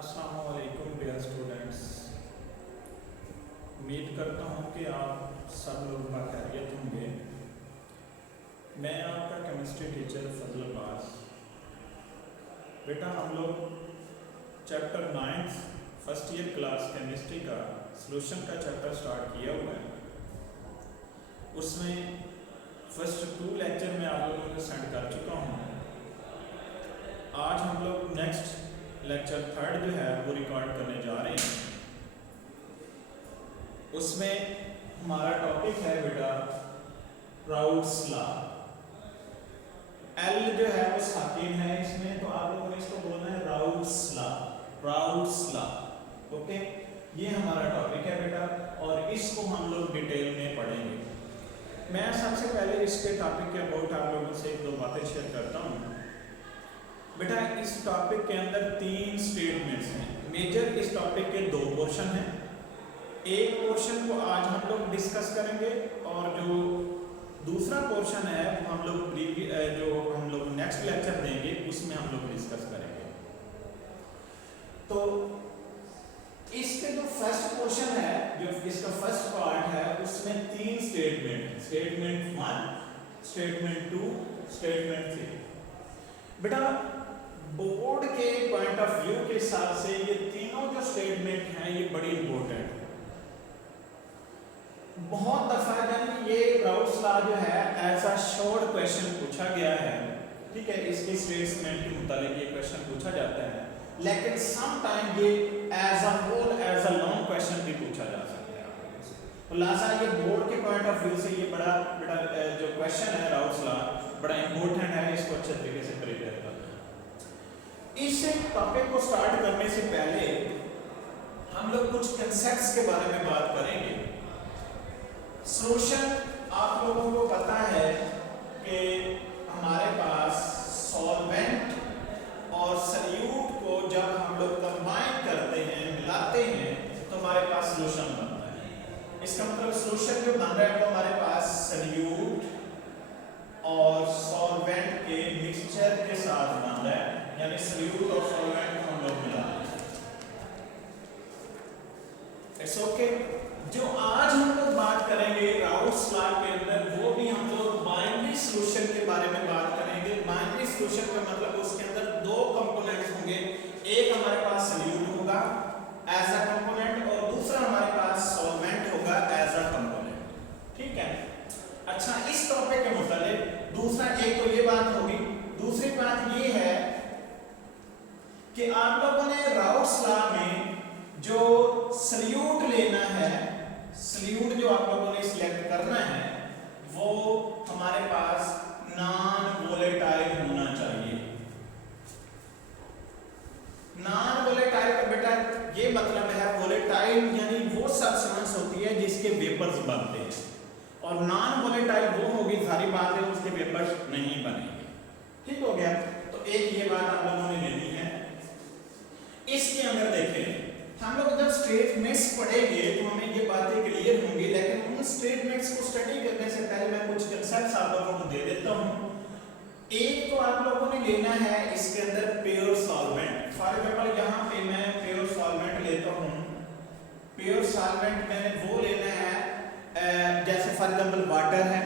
अस्सलामुअलैकुम dear students. उम्मीद करता हूँ कि आप सब लोग खैरियत होंगे। मैं आपका केमिस्ट्री टीचर फजल अब्बास। बेटा, हम लोग chapter 9 first year class chemistry का सॉल्यूशन का चैप्टर स्टार्ट किया हुआ है। उसमें फर्स्ट 2 लेक्चर मैं आप लोगों को सेंड कर चुका हूँ। आज हम लोग नेक्स्ट लेक्चर 3 जो है वो रिकॉर्ड करने जा रहे हैं। उसमें हमारा टॉपिक है बेटा राउट्स लॉ। एल जो है वो साकिन है इसमें, तो आप लोगों ने इसको बोलना है routes law. Routes law, okay. ये हमारा टॉपिक है बेटा, और इसको हम लोग डिटेल में पढ़ेंगे। मैं सबसे पहले इसके टॉपिक के अबाउट आप लोगों से 1-2 बातें शेयर करता हूँ। बेटा, इस टॉपिक के अंदर 3 स्टेटमेंट्स हैं। मेजर इस टॉपिक के 2 पोर्शन हैं। एक पोर्शन को आज हम लोग डिस्कस करेंगे, और जो दूसरा पोर्शन है वो हम लोग नेक्स्ट लेक्चर देंगे, उसमें हम लोग डिस्कस करेंगे। तो इसके जो फर्स्ट पोर्शन है, जो इसका फर्स्ट पार्ट है, उसमें 3 स्टेटमेंट, स्टेटमेंट 1, स्टेटमेंट 2, स्टेटमेंट 3। बेटा, बोर्ड के पॉइंट ऑफ व्यू के हिसाब से ये तीनों जो स्टेटमेंट हैं ये बड़ी इंपॉर्टेंट है। बहुत दफा यानी ये राउट्स लॉ जो है एज अ शॉर्ट क्वेश्चन पूछा गया है, ठीक है। इसके स्टेटमेंट के मुताबिक ये क्वेश्चन पूछा जाता है, लेकिन सम टाइम ये as a whole as a long question भी पूछा जा सकता है। तो लासा ये बोर्ड के पॉइंट ऑफ व्यू से ये बड़ा जो क्वेश्चन है राउट्स लॉ बड़ा इंपॉर्टेंट है। इसको अच्छे तरीके से प्रिपेयर करना। इस टॉपिक को स्टार्ट करने से पहले हम लोग कुछ कंसेप्ट्स के बारे में बात करेंगे। सॉल्यूशन आप लोगों को पता है कि हमारे पास सॉल्वेंट और सॉल्यूट को जब हम लोग कंबाइन करते हैं, मिलाते हैं, तो हमारे पास सॉल्यूशन बनता है। इसका मतलब सॉल्यूशन जो बन रहा है वो हमारे पास सॉल्यूट और सॉल्वेंट के मिक्सचर के साथ बन रहा है, यानी सॉल्यूट और सॉल्वेंट को हम लोग मिला रहे हैं। It's okay. जो आज हम लोग बात करेंगे राउट्स लॉ के अंदर, वो भी हम लोग बाइनरी सॉल्यूशन के बारे में बात करेंगे। बाइनरी सॉल्यूशन का मतलब उसके अंदर 2 कंपोनेंट्स होंगे। एक हमारे पास सॉल्यूट होगा एज अ कंपोनेंट, और दूसरा हमारे पास सॉल्वेंट होगा एज अ कंपोनेंट, ठीक है। अच्छा, इस टॉपिक के मुताबिक दूसरा, एक तो ये बात होगी, दूसरी बात ये है कि आप लोगों ने राउट्स लॉ में जो सॉल्यूट लेना है, सॉल्यूट जो आप लोगों ने सिलेक्ट करना है, वो हमारे पास नॉन वोलेटाइल होना चाहिए। नॉन वोलेटाइल का बेटा ये मतलब है, वोलेटाइल यानी वो सब्सटेंस होती है जिसके वेपर्स बनते हैं, और नॉन वोलेटाइल वो होगी, सारी बात है, उसके वेपर्स नहीं बनेंगे। ठीक हो गया। तो एक ये बात आप लोगों ने लेनी है। इसके अंदर देखें, हम लोग जब स्टेटमेंट्स पढ़ेंगे तो हमें ये बातें क्लियर होंगी, लेकिन उन स्टेटमेंट्स को स्टडी करने से पहले मैं कुछ कंसेप्ट्स आप लोगों को दे देता हूँ। एक तो आप लोगों ने लेना है इसके अंदर प्योर सॉल्वेंट। फॉर एग्जांपल यहाँ पे मैं प्योर सॉल्वेंट लेता हूँ। प्योर सॉल्वेंट मैंने वो लेना है, जैसे फॉर एग्जांपल वाटर है,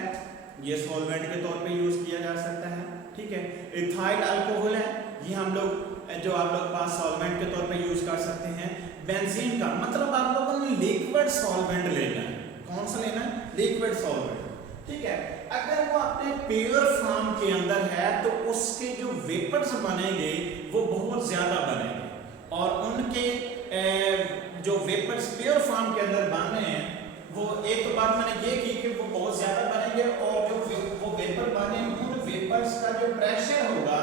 ये सॉल्वेंट के तौर पे यूज किया जा सकता है, ठीक है। इथाइल अल्कोहल है, ये हम लोग जो आप लोग पास सॉल्वेंट के तौर पे यूज कर सकते हैं। बेंजीन का मतलब आप लोगों ने लिक्विड सॉल्वेंट लेना है। कौन सा लेना है? लिक्विड सॉल्वेंट, ठीक है। अगर वो अपने प्योर फॉर्म के अंदर है तो उसके जो वेपर्स बनेंगे वो बहुत ज्यादा बनेंगे, और उनके जो वेपर्स प्योर फॉर्म के अंदर बन रहे हैं, वो एक तो बात मैंने ये की कि वो बहुत ज्यादा बनेंगे, और जो वो वेपर बने, उन वेपर्स का जो प्रेशर होगा,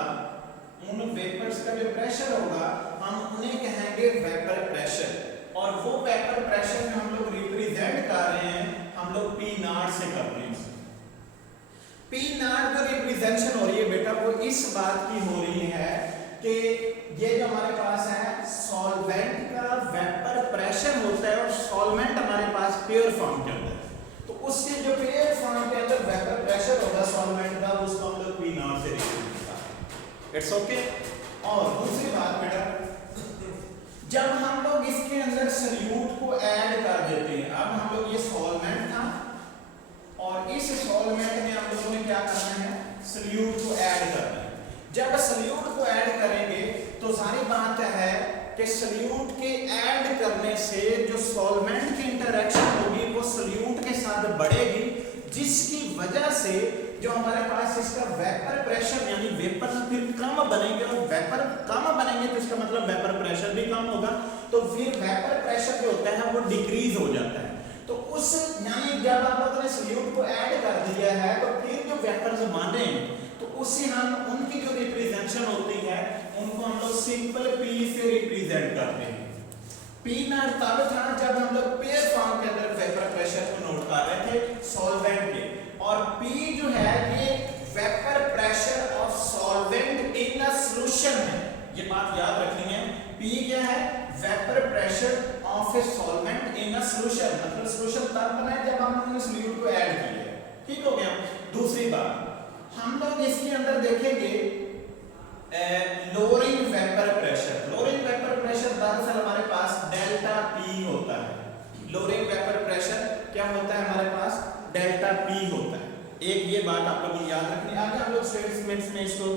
उन वेपर्स का जो प्रेशर होगा, हम उन्हें कहेंगे वेपर प्रेशर। और वो वेपर प्रेशर में हम लोग रिप्रेजेंट कर रहे हैं, हम लोग P नॉट से कर रहे हैं। P नॉट जो रिप्रेजेंटेशन हो रही है बेटा, वो इस बात की हो रही है कि ये जो हमारे पास है सॉल्वेंट का वेपर प्रेशर होता है, और सॉल्वेंट हमारे पास प्योर फॉर्म के अंदर, तो उसके जो प्योर फॉर्म के अंदर वेपर प्रेशर होगा सॉल्वेंट का, उसको हम लोग P नॉट से रिप्रेजेंट करते हैं। It's okay. और दूसरी बात बेटा, जब सल्यूट को ऐड करेंगे तो सारी बात है कि सल्यूट के ऐड करने से जो सॉल्वेंट की इंटरेक्शन होगी वो सल्यूट के साथ बढ़ेगी, जिसकी वजह से जो हमारे पास इसका वेपर प्रेशर यानी वेपर फिर कम बनेंगे, और वेपर कम बनेंगे तो इसका मतलब वेपर प्रेशर भी कम होगा, तो फिर वेपर प्रेशर जो होता है वो डिक्रीज हो जाता है। तो उस यानी जब आप लोगों ने सल्यूट को ऐड कर दिया है तो फिर जो वेपर्स बने तो उससे हम उनकी जो रिप्रेजेंटेशन होती है उनको हम लोग सिंपल पी से रिप्रेजेंट करते हैं। पी नॉट तब था जब हम लोग पेयर फॉर्म के अंदर वेपर प्रेशर को नोट कर रहे थे सॉल्वेंट के, और पी जो है ये vapour pressure of solvent in a solution है, ये बात याद रखनी है। पी क्या है? Vapour pressure of a solvent in a solution, मतलब सॉल्यूशन तब बना है जब हमने सॉल्यूट को ऐड किया है। ठीक हो गया। दूसरी बात हम लोग इसके अंदर देखेंगे lowering vapour pressure. Lowering vapour pressure दरअसल हमारे पास डेल्टा पी होता है। लोअरिंग वेपर प्रेशर क्या होता है हमारे पास? डेल्टा पी होता है। एक ये बात आप लोगों को याद रखनी है। आगे हम लोग स्टेटमेंट्स में इसको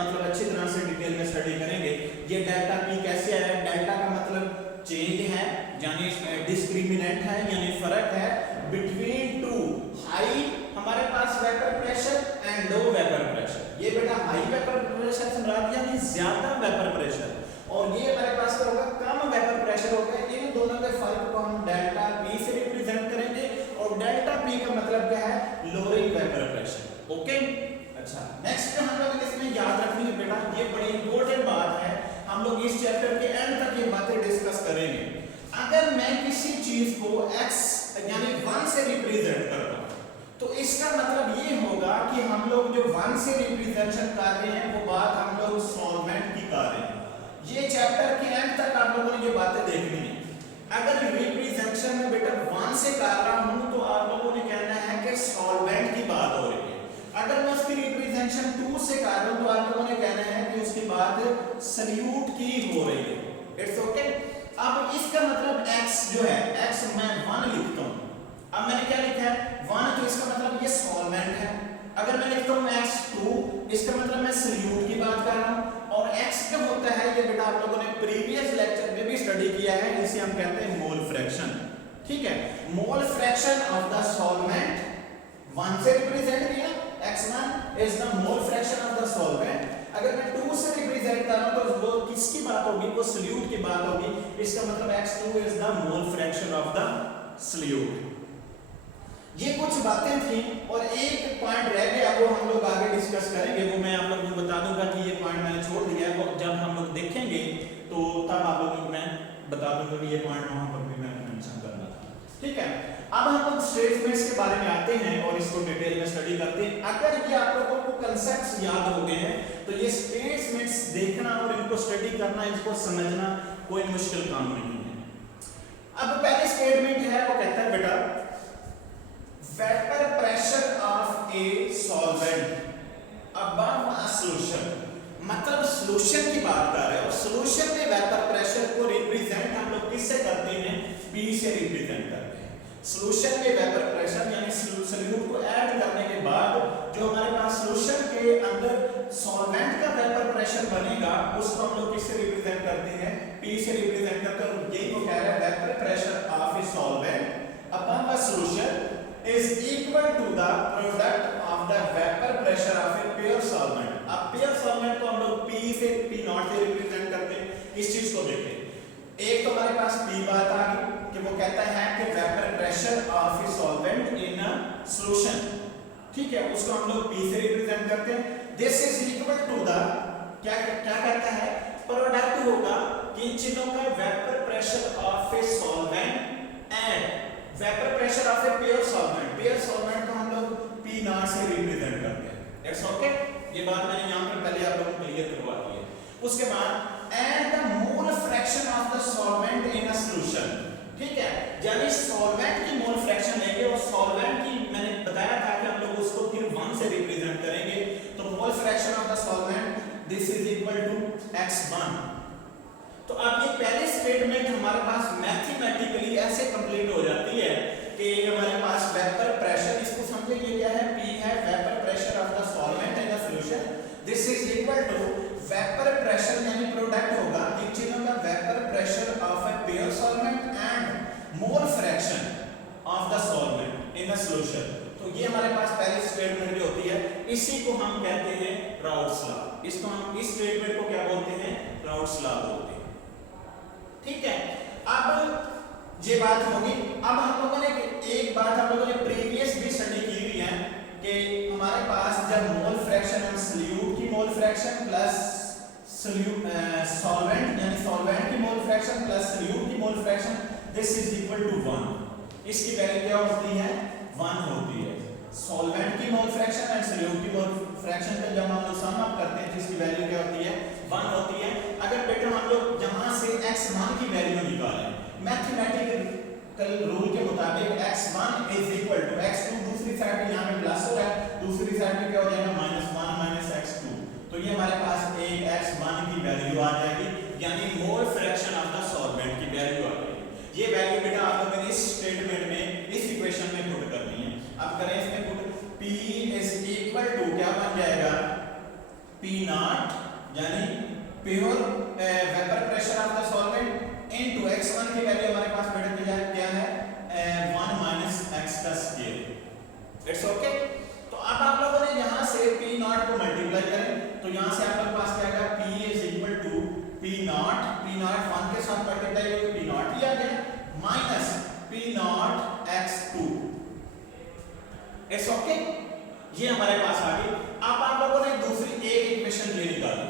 मतलब अच्छी तरह से डिटेल में स्टडी करेंगे। ये डेल्टा पी कैसे आया? डेल्टा का मतलब चेंज है, यानी डिस्क्रिमिनेंट है, यानी फर्क है बिटवीन टू हाई हमारे पास vapour pressure and low vapour pressure. ये बेटा हाई वेपर प्रेशर से मुराद यानी ज्यादा वेपर प्रेशर, और ये हमारे पास क्या होगा? कम वेपर प्रेशर होगा। इन दोनों के फर्क को हम डेल्टा पी से रिप्रेजेंट करेंगे, और डेल्टा पी का मतलब क्या है? Lowering vapour pressure. ओके, अच्छा। नेक्स्ट हम लोग इसमें याद रखनी है बेटा, ये बड़ी इंपॉर्टेंट बात है, हम लोग इस चैप्टर के एंड तक ये बातें डिस्कस करेंगे। अगर मैं किसी चीज को x यानी 1 से रिप्रेजेंट करता हूं तो इसका मतलब ये होगा कि हम लोग जो 1 से रिप्रेजेंटेशन कर रहे हैं वो बात हम लोग सॉल्वेंट की कर रहे हैं। ये चैप्टर के एंड तक आप लोगों ने ये बातें देखनी है। अगर रिप्रेजेंटेशन में बेटा 1 से कर रहा हूं तो आप लोगों ने कहना है कि सॉल्वेंट की बात हो रही है। अगर मैं उसकी रिप्रेजेंटेशन 2 से कर रहा हूं तो आप लोगों ने कहना है कि उसकी बात सल्यूट की हो रही है। It's okay. अब इसका मतलब x जो है, x मैं 1 लिखता हूं। अब मैंने क्या लिखा है? 1, तो इसका मतलब ये सॉल्वेंट है। अगर मैं लिखता हूं x2, इसका मतलब मैं सल्यूट की बात कर रहा हूं। और x क्या होता है ये बेटा आप लोगों ने प्रीवियस लेक्चर में भी स्टडी किया है, इसे हम कहते हैं मोल फ्रैक्शन। ठीक है, मोल फ्रैक्शन ऑफ द सॉल्वेंट 1 से रिप्रेजेंट किया, x1 is the mole fraction of the solvent. अगर मैं 2 से रिप्रेजेंट कर रहा हूं तो वो किसकी बात होगी? वो सल्यूट की बात होगी। इसका मतलब x2 is the mole fraction of the solute. ये कुछ बातें थी और एक पॉइंट रह गया, वो हम लोग आगे डिस्कस करेंगे। वो मैं आप लोगों को बता दूंगा कि ये पॉइंट मैंने छोड़ दिया है, वो जब हम लोग देखेंगे तो तब आप लोगों को मैं बता दूंगा कि ये पॉइंट वहां पर भी मैंने मेंशन करना था। ठीक है, अब हम लोग स्टेटमेंट्स के बारे में आते हैं और इसको डिटेल में स्टडी करते हैं। अगर ये आप लोगों को कांसेप्ट्स याद हो गए हैं तो ये स्टेटमेंट्स देखना और इनको स्टडी करना, इनको समझना कोई मुश्किल काम नहीं है। अब पहली स्टेटमेंट है, वो कहता है बेटा vapour pressure of a solvent above a solution, मतलब सॉल्यूशन की बात कर रहे हैं और सॉल्यूशन में वेपर प्रेशर को रिप्रेजेंट हम लोग किससे करते हैं? P से रिप्रेजेंट करते हैं। सॉल्यूशन में वेपर प्रेशर यानी सॉल्यूट को ऐड करने के बाद जो हमारे पास सॉल्यूशन के अंदर सॉल्वेंट का वेपर प्रेशर बनेगा उसको हम लोग किससे रिप्रेजेंट करते हैं? P से रिप्रेजेंट करते हैं। और यही को कह रहा है vapour pressure of a solvent above a solution is equal to the product of the vapor pressure of a pure solvent। अब pure solvent को हम लोग P से P नॉट से रिप्रेजेंट करते हैं। इस चीज को देखें, एक तो हमारे पास P बात आ गई कि वो कहता है कि vapor pressure of a solvent in a solution, ठीक है, उसको हम लोग P से रिप्रेजेंट करते हैं। This is equal to the क्या क्या कहता है? प्रोडक्ट होगा किन चीजों का? vapor pressure of a solvent and vapour pressure of a pure solvent. Pure solvent को हम लोग P नॉट से रिप्रेजेंट करते हैं। इट्स ओके, ये बात मैंने यहां पर पहले आप लोगों को क्लियर करवा दी है। उसके बाद and the mole fraction of the solvent in a solution, ठीक है, यानी सॉल्वेंट की मोल फ्रैक्शन लेंगे और सॉल्वेंट की मैंने बताया था कि हम लोग उसको फिर 1 से रिप्रेजेंट करेंगे, तो mole fraction of the solvent this is equal to x1। तो अब ये पहली स्टेटमेंट हमारे पास मैथमेटिकली ऐसे कंप्लीट हो जाती है कि हमारे पास वेपर प्रेशर, इसको समझे ये क्या है? P है vapour pressure of the solvent in the solution. This is equal to vapour pressure यानी प्रोडक्ट होगा इन चीजों का vapour pressure of a pure solvent and mole fraction of the solvent in a solution. तो ये हमारे पास पहली स्टेटमेंट जो होती है इसी को हम कहते हैं राउट्स लॉ। इसको हम इस स्टेटमेंट को क्या बोलते हैं? राउट्स लॉ बोलते हैं। ठीक है, अब ये बात होगी। अब हम लोगों ने एक बात हम लोगों ने प्रीवियस भी स्टडी की हुई है कि हमारे पास जब मोल फ्रैक्शन हम सॉल्यूट की मोल फ्रैक्शन प्लस सॉल्वेंट यानी सॉल्वेंट की मोल फ्रैक्शन प्लस सॉल्यूट की mole fraction this is equal to 1। इसकी वैल्यू क्या होती है? 1 होती है। सॉल्वेंट की मोल फ्रैक्शन एंड सॉल्यूट की मोल फ्रैक्शन का जब हम लोग सम अप करते हैं जिसकी वैल्यू क्या होती है? 1 होती है। अगर बेटा हम लोग यहां से x1 की वैल्यू निकालें मैथमेटिकल रूल के मुताबिक x1 is equal to x2, दूसरी साइड पे यहां पे प्लस हो रहा है, दूसरी साइड पे क्या हो जाएगा? -1 माइनस x2। तो ये हमारे पास एक x1 की वैल्यू आ जाएगी यानी mole fraction of the solvent की वैल्यू आ जाएगी। ये वैल्यू बेटा आप लोगों ने इस स्टेटमेंट में इस इक्वेशन में पुट करनी है। अब करें इसमें put P is equal to क्या बन जाएगा? P नॉट यानी pure vapour pressure of the solvent into x1 की वैल्यू हमारे पास बेटा क्या है? 1 माइनस x का स्क्वायर। It's okay. तो अब आप लोगों ने यहां से P नॉट को मल्टीप्लाई करें तो यहां से आप लोगों के पास क्या आएगा? P is equal to P naught 1 के साथ मल्टीप्लाई होगा P नॉट ही आ गया minus P naught x2। It's okay, ये हमारे पास आ गई। अब आप लोगों ने दूसरी एक इक्वेशन ले निकाली।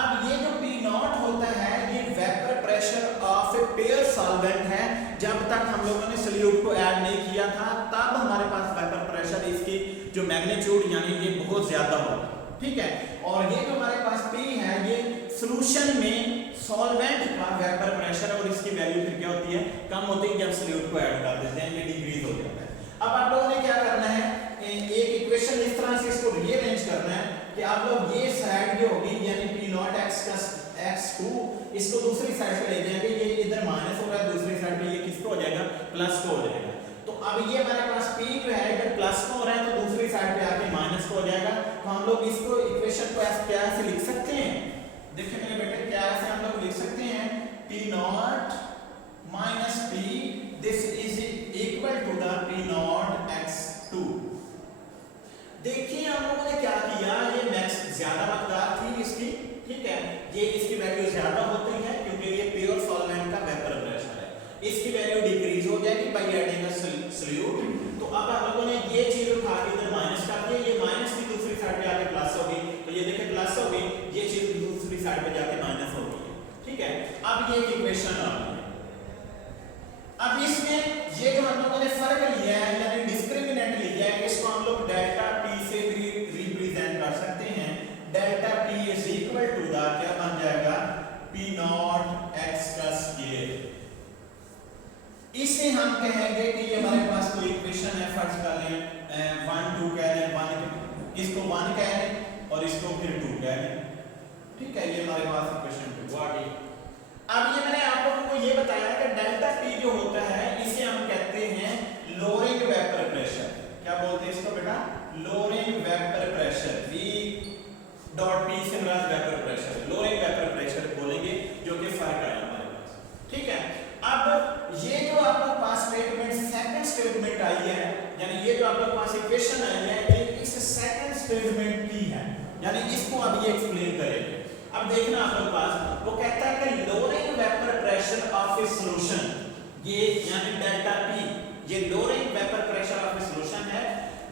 अब ये जो P नॉट होता है ये vapour pressure of a pure solvent है। जब तक हम लोगों ने सॉल्यूट को ऐड नहीं किया था तब हमारे पास वेपर प्रेशर इसकी जो मैग्नीट्यूड यानी ये बहुत ज्यादा होगा। ठीक है, और ये जो हमारे पास P है ये सॉल्यूशन में सॉल्वेंट का वेपर प्रेशर और इसकी वैल्यू फिर क्या होती है? कम होती है जब सॉल्यूट को ऐड कर देते हैं, ये डिक्रीज हो जाता है। अब आप लोगों ने क्या करना है? एक इक्वेशन इस तरह से इसको रीअरेंज करना है कि आप लोग ये साइड जो होगी यानी P naught x plus x2 इसको दूसरी साइड पे ले जाएंगे। ये इधर माइनस हो रहा है, दूसरी साइड पे ये किसको हो जाएगा? प्लस को हो जाएगा। तो अब ये हमारे पास P जो है इधर प्लस को हो रहा है तो दूसरी साइड पे आके माइनस को हो जाएगा। तो हम लोग इसको इक्वेशन को क्या ऐसे लिख सकते हैं? देखिए मेरे बेटे क्या ऐसे हम लोग लिख सकते हैं P naught minus P this is equal to the P naught x2। देखिए हम लोगों ने क्या किया, ये मैक्स ज्यादा मकदार थी इसकी। ठीक है, ये इसकी वैल्यू ज्यादा होती है क्योंकि ये प्योर सॉल्वेंट का वेपर प्रेशर है। इसकी वैल्यू डिक्रीज हो जाएगी बाय एडिंग अ सॉल्यूट। तो अब हम लोगों ने ये चीज उठा के इधर माइनस कर दिया, ये माइनस की दूसरी साइड पे आके प्लस हो गई। तो ये देखिए प्लस हो गई, ये चीज दूसरी साइड पे जाके माइनस हो गई। ठीक है, अब ये इक्वेशन आ गई। अब इसमें ये जो हम लोगों ने फर्क लिया है यानी डिस्क्रिमिनेंट लिया है इसको हम लोग डेल्टा P से भी रिप्रेजेंट कर सकते हैं। Delta P is equal to the क्या बन जाएगा? P नॉट x का स्क्वायर। इसे हम कहेंगे कि ये हमारे पास कोई इक्वेशन है, फर्ज कर लें 1 2 कह लें, 1 इसको 1 कह लें और इसको फिर 2 कह लें। ठीक है, ये हमारे पास इक्वेशन 2 आ गई। अब ये मैंने आप लोगों को ये बताया कि डेल्टा P जो होता है इसे हम कहते हैं लोअरिंग वेपर प्रेशर। क्या बोलते हैं इसको बेटा? Lowering vapour pressure. V dot P से मेरा vapour pressure, lowering vapour pressure बोलेंगे जो कि फर्क आया हमारे पास। ठीक है, अब ये जो आप लोग पास स्टेटमेंट सेकंड स्टेटमेंट आई है यानी ये जो आप लोग पास इक्वेशन आई है ये इस सेकंड स्टेटमेंट की है यानी इसको अब ये एक्सप्लेन करेंगे। अब देखना आप लोग पास वो कहता है कि lowering vapour pressure of a solution, ये यानी डेल्टा P ये lowering vapour pressure of a solution है।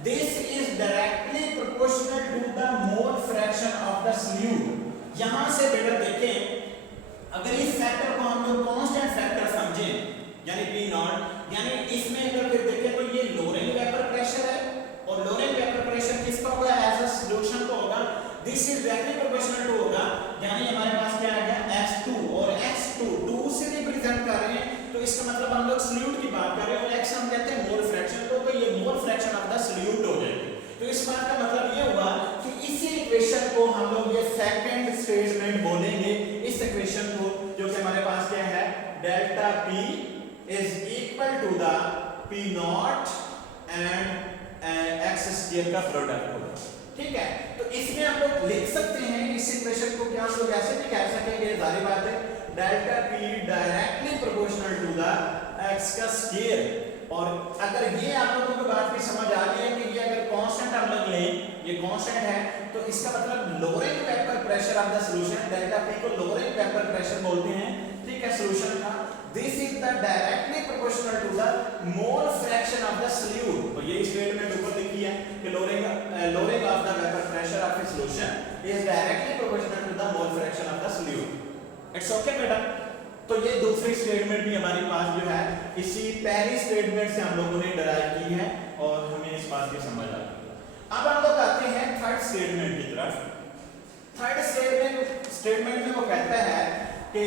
This is directly proportional to the mole fraction of the solute. यहां से बेटा देखें अगर इस फैक्टर को हम लोग कांस्टेंट फैक्टर समझें यानी P नॉट यानी इसमें अगर फिर देखें तो ये लोअरिंग वेपर प्रेशर है और लोअरिंग वेपर प्रेशर किसका होगा? एज अ सॉल्यूशन का होगा। This is directly proportional to होगा यानी हमारे पास क्या आ गया? x2 और x2 2 से रिप्रेजेंट कर रहे हैं तो इसका मतलब हम लोग सॉल्यूट की बात कर रहे हैं और x हम कहते हैं मोल फ्रैक्शन को, तो ये मोल फ्रैक्शन ऑफ द सॉल्यूट हो जाएगी। तो इस बात का मतलब ये हुआ कि इसी इक्वेशन को हम लोग ये सेकंड स्टेटमेंट बोलेंगे। इस इक्वेशन को जो कि हमारे पास क्या है? Delta P is equal to the P naught and x square का प्रोडक्ट होगा। ठीक है, तो इसमें हम लोग लिख सकते हैं इस इक्वेशन को, क्या हम लोग ऐसे भी कह सकेंगे, जाहिर बात है delta P directly proportional to the X का स्क्वायर। और अगर ये आप लोगों को बात भी समझ आ गई है कि ये अगर कांस्टेंट हम लोग लें, ये कांस्टेंट है, तो इसका मतलब lowering vapour pressure of the solution, delta P को लोअरिंग वेपर प्रेशर बोलते हैं, ठीक है, सॉल्यूशन का। This is the directly proportional to the mole fraction of the solute. तो ये स्टेटमेंट ऊपर लिखी है कि lowering of the vapour pressure of a solution is directly proportional to the mole fraction of the solute. It's okay बेटा। तो ये दूसरी स्टेटमेंट भी हमारे पास जो है इसी पहली स्टेटमेंट से हम लोगों ने डराइव की है और हमें इस बात की समझ आ गई। अब हम लोग आते हैं थर्ड स्टेटमेंट की तरफ। थर्ड स्टेटमेंट में वो कहता है कि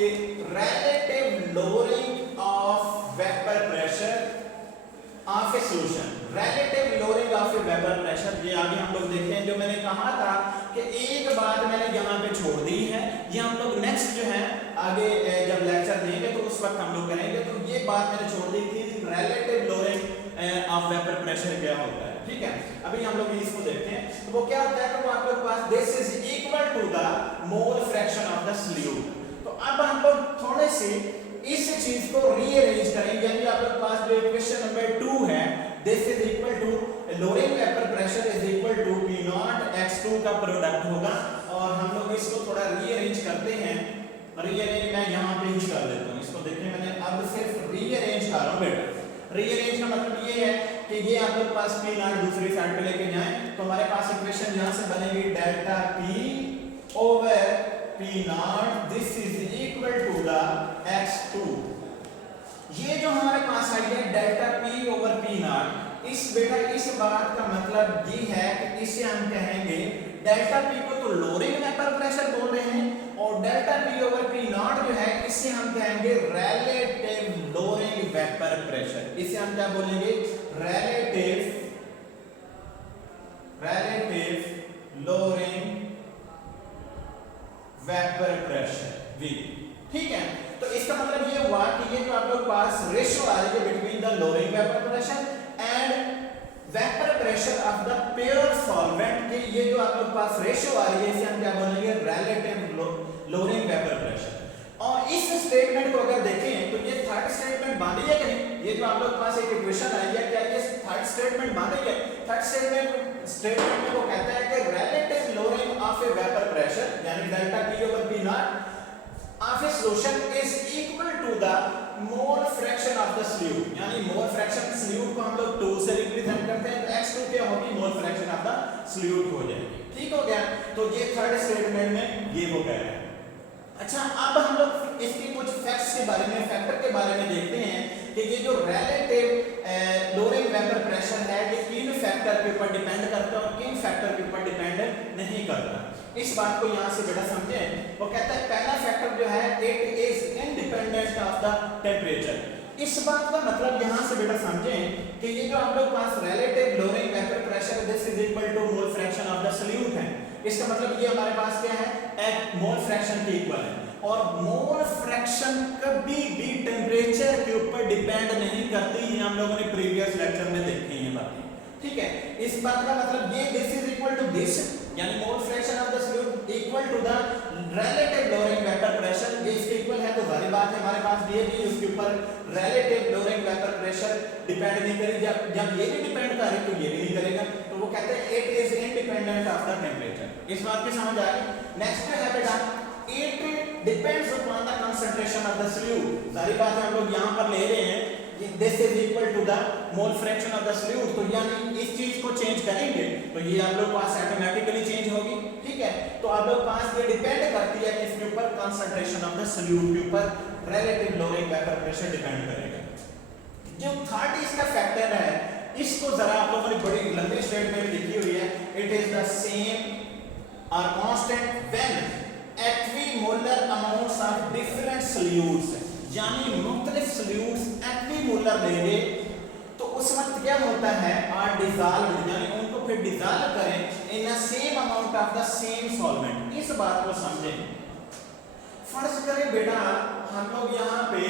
relative lowering of vapor pressure of a solution, relative lowering of a vapor pressure, ये आगे हम लोग देखते हैं। जो मैंने कहा था कि एक बात मैंने यहाँ पे छोड़ दी है, ये हम लोग नेक्स्ट जो है आगे जब लेक्चर देंगे तो उस वक्त हम लोग करेंगे। तो ये बात मैंने छोड़ दी थी, relative lowering of vapor pressure क्या होता है, ठीक है। अभी हम लोग इसको देखते हैं। तो वो क्या होता है कि वो आप लोग पास this is equal to the mole fraction of the solute। तो अब हम लोग थोड़े से इस चीज को रीअरेंज करेंगे, यानी आप लोग पास जो इक्वेशन नंबर 2 है, this is equal to lowering vapour pressure is equal to P naught x2 का प्रोडक्ट होगा। और हम लोग इसको थोड़ा रीअरेंज करते हैं। रीअरेंज मैं यहां पे ही कर देता हूं इसको। देखिए मैंने अब सिर्फ रीअरेंज कर रहा हूं बेटा। रीअरेंज का मतलब ये है कि ये आप लोग पास P नॉट दूसरी साइड पे लेके जाएं तो हमारे पास इक्वेशन यहां से बनेगी delta P over P naught, this is equal to the x2। ये जो हमारे पास आई है delta P over P naught, इस बेटा इस बात का मतलब ये है कि इसे हम कहेंगे डेल्टा P को तो लोअरिंग वेपर प्रेशर बोल रहे हैं और delta P over P not जो है इसे हम कहेंगे रिलेटिव लोअरिंग वेपर प्रेशर। इसे हम क्या बोलेंगे, relative lowering vapour pressure V, ठीक है। तो इसका मतलब ये हुआ कि ये जो आप लोग पास रेशियो आ रही है between the lowering vapour pressure and vapour pressure of the pure solvent के, ये जो आप लोग पास रेशियो आ रही है इसे हम क्या बोलेंगे, रिलेटिव लोअरिंग वेपर प्रेशर। और इस स्टेटमेंट को अगर देखें तो ये थर्ड स्टेटमेंट बांधी है कि नहीं, ये जो आप लोग पास एक इक्वेशन आई है, क्या ये थर्ड स्टेटमेंट बांधी है। थर्ड स्टेटमेंट में वो कहता है कि relative lowering of a vapour pressure यानी delta P over P nought of a solution is equal to the mole fraction of the solute, यानी mole fraction solute को हम लोग 2 से रिप्रेजेंट करते हैं तो x2 क्या होगी, mole fraction of the solute हो जाएगी। ठीक हो गया। तो ये थर्ड स्टेटमेंट में ये वो कह रहे हैं। अच्छा, अब हम लोग इसके कुछ फैक्ट्स के बारे में, फैक्टर के बारे में देखते हैं कि ये जो रिलेटिव लोअरिंग वेपर प्रेशर है ये किन फैक्टर के ऊपर डिपेंड करता है और किन फैक्टर के ऊपर डिपेंड नहीं करता। इस बात को यहां से बेटा समझें। वो कहता है पहला फैक्टर जो है it is independent of the temperature. इस बात का मतलब यहां से बेटा समझें कि ये जो आप लोग पास relative lowering vapour pressure this is equal to mole fraction of the solute है। इसका मतलब ये हमारे पास क्या है, एक मोल फ्रैक्शन के इक्वल है। और मोल फ्रैक्शन कभी भी टेंपरेचर के ऊपर डिपेंड नहीं करती, ये हम लोगों ने प्रीवियस लेक्चर में देखी है बातें। ठीक है, इस बात का मतलब ये this is equal to this यानी mole fraction of the solute equal to the relative lowering vapour pressure, ये इसके इक्वल है। तो जाहिर बात है हमारे पास ये भी उसके ऊपर relative lowering vapour pressure depend नहीं करेगी। जब ये भी डिपेंड करे तो ये भी नहीं करेगा। तो वो कहते हैं it is independent of the temperature. इस बात की समझ आ गई। नेक्स्ट है बेटा it depends upon the concentration of the solute. जाहिर बात है हम लोग यहां पर ले रहे हैं this is equal to the mole fraction of the solute, तो यानी इस चीज को चेंज करेंगे तो ये आप लोग पास ऑटोमेटिकली चेंज होगी। ठीक है, तो आप लोग पास ये डिपेंड करती है किसके ऊपर, कंसंट्रेशन ऑफ द सॉल्यूट के ऊपर relative lowering vapour pressure depend करेगा। जो थर्ड इसका फैक्टर है इसको जरा आप लोगों ने बड़ी लंबी स्टेटमेंट लिखी हुई है, इट इज द सेम और constant when equimolar amounts of different solutes, यानी मुख्तलिफ सॉल्यूट्स एक्वीमोलर लेंगे तो उस वक्त क्या होता है, आर डिसॉल्व यानी उनको फिर डिसॉल्व करें in a same amount of the same solvent. इस बात को समझें। फर्ज करें बेटा हम लोग यहाँ पे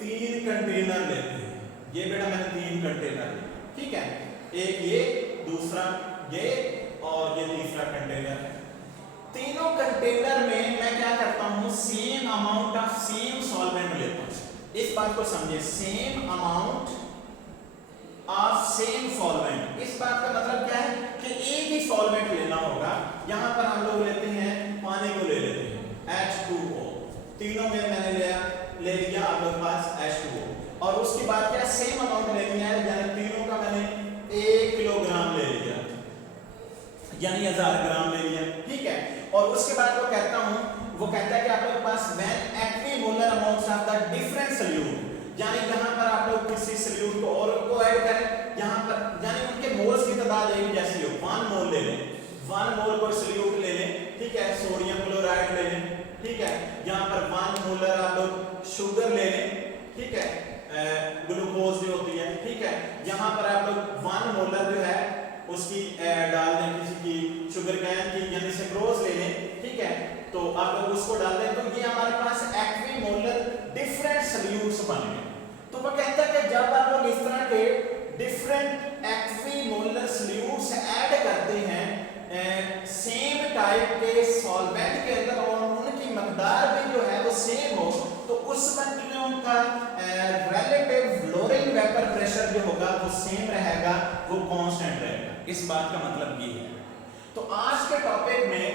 3 कंटेनर लेते हैं। ये बेटा मैंने 3 कंटेनर लिए, ठीक है, एक ये, दूसरा ये और ये तीसरा कंटेनर है। तीनों कंटेनर में मैं क्या करता हूं, same amount of same solvent लेता हूं। इस बात को समझिए, same amount of same solvent. इस बात का मतलब क्या है कि एक ही सॉल्वेंट लेना होगा। यहां पर हम लोग लेते हैं पानी को, ले लेते हैं H2O। तीनों में मैंने ले लिया आप लोग पास H2O, और उसके बाद क्या सेम अमाउंट ले लिया है, यानी तीनों का मैंने 1 किलोग्राम ले लिया, यानी 1000 ग्राम ले लिया, ठीक है। और उसके बाद वो कहता हूं, वो कहता है कि आप लोग पास when equimolar amounts of the different solute, यानी यहां पर आप लोग किसी सॉल्यूट को और को ऐड करें, यहां पर यानी उनके मोल्स की तादाद एक जैसी हो। 1 मोल ले लें, 1 मोल कोई सॉल्यूट ले लें, ठीक है, सोडियम क्लोराइड ले लें, ठीक है। यहां पर 1 मोलर आप लोग शुगर ले लें, ठीक है, ग्लूकोज जो होती है, ठीक है। यहां पर आप लोग 1 मोलर जो है उसकी डाल दें, किसी की शुगर कैन की यानी सेक्रोज ले लें, ठीक है, तो आप लोग उसको डाल दें, तो ये हमारे पास एक्विमोलर डिफरेंट सॉल्यूट्स बन गए। तो वो कहता है कि जब आप लोग इस तरह के डिफरेंट एक्विमोलर सॉल्यूट्स ऐड करते हैं सेम टाइप के सॉल्वेंट के अंदर और उनकी मकदार भी जो है वो सेम हो, तो उस वक्त में उनका रिलेटिव फ्लोरिंग वेपर प्रेशर जो होगा वो सेम रहेगा, वो कांस्टेंट रहेगा। इस बात का मतलब ये है। तो आज के टॉपिक में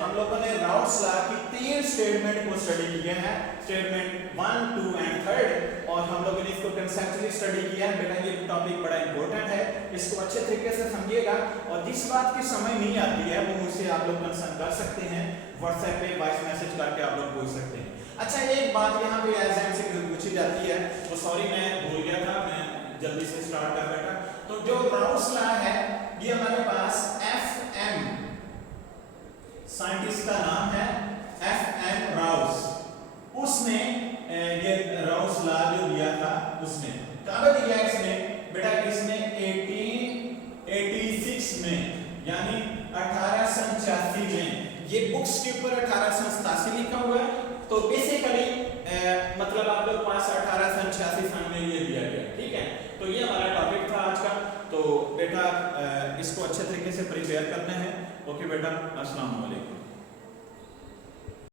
हम लोगों ने राउट्स लॉ की 3 स्टेटमेंट को स्टडी किया है, स्टेटमेंट 1, 2 एंड 3, और हम लोगों ने इसको कंसेप्चुअली स्टडी किया है। बेटा ये टॉपिक बड़ा इंपॉर्टेंट है, इसको अच्छे तरीके से समझिएगा, और जिस बात की समझ नहीं आती है वो मुझसे आप लोग कंसर्न कर सकते हैं, व्हाट्सएप पे वॉइस मैसेज करके आप लोग पूछ सकते हैं। अच्छा, एक बात यहाँ पे एग्जाम से पूछी जाती है, तो सॉरी मैं भूल गया था, मैं जल्दी से स्टार्ट कर बैठा। तो जो राउट्स लॉ है ये हमारे पास FM साइंटिस्ट का नाम है FM राउस, उसने ये राउस लॉ जो दिया था उसने कब दिया इसने, बेटा इसने 1886 में, यानी 1887 में। ये बुक्स के ऊपर 1887 लिखा हुआ है, तो बेसिकली मतलब आप लोग पास 1886 सन में ये दिया गया, ठीक है। तो ये हमारा टॉपिक था आज का, तो बेटा इसको अच्छे तरीके से प्रिपेयर करना है। ओके बेटा, अस्सलाम वालेकुम।